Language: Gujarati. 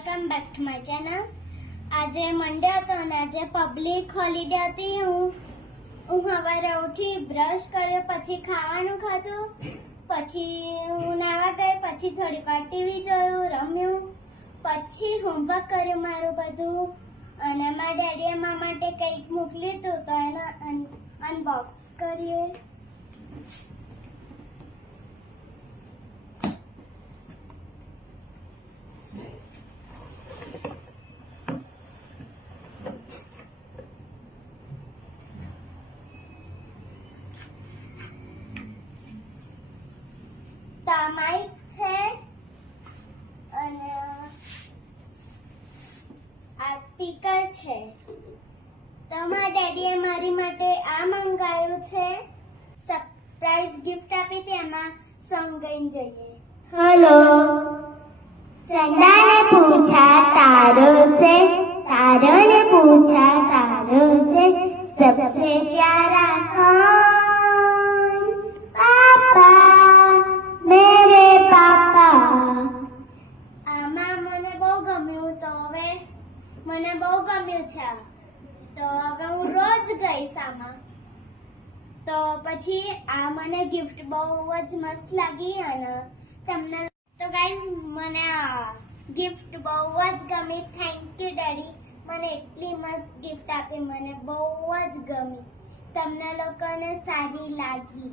Welcome back to my channel. આજે મંડે હતો અને આજે પબ્લિક હોલિડે હતી. હું સવારે ઉઠી બ્રશ કર્યો, પછી ખાવાનું ખાધું, પછી હું નાવા ગઈ, પછી થોડી વાર ટીવી જોયું, રમ્યું, પછી હોમવર્ક કર્યું મારું બધું. અને મારા ડેડીએ મારા માટે કંઈક મોકલ્યું હતું તો એને અનબોક્સ કરીએ. માઇક છે અને આ સ્પીકર છે. તો મારા ડેડીએ મારી માટે આ મંગાવ્યું છે. સરપ્રાઈઝ ગિફ્ટ આપી હતી, એમાં સોંગ ગાઈને જઈએ. હેલો, ચંदा ने पूछा तारों से, तारों ने पूछा तारों से, सबसे प्यारा कौन? पापा, मेरे पापा. આમાં મને બહુ ગમ્યું, તો હવે મને બહુ ગમ્યું છે. તો હવે હું રોજ ગઈશ આમાં. તો પછી આ મને ગિફ્ટ બહુ જ મસ્ત લાગી અને તમને તો ગાઈઝ મને આ ગિફ્ટ બહુ જ ગમી. થેન્ક યુ ડેડી, મને એટલી મસ્ત ગિફ્ટ આપી, મને બહુ જ ગમી. તમને લોકોને સારી લાગી.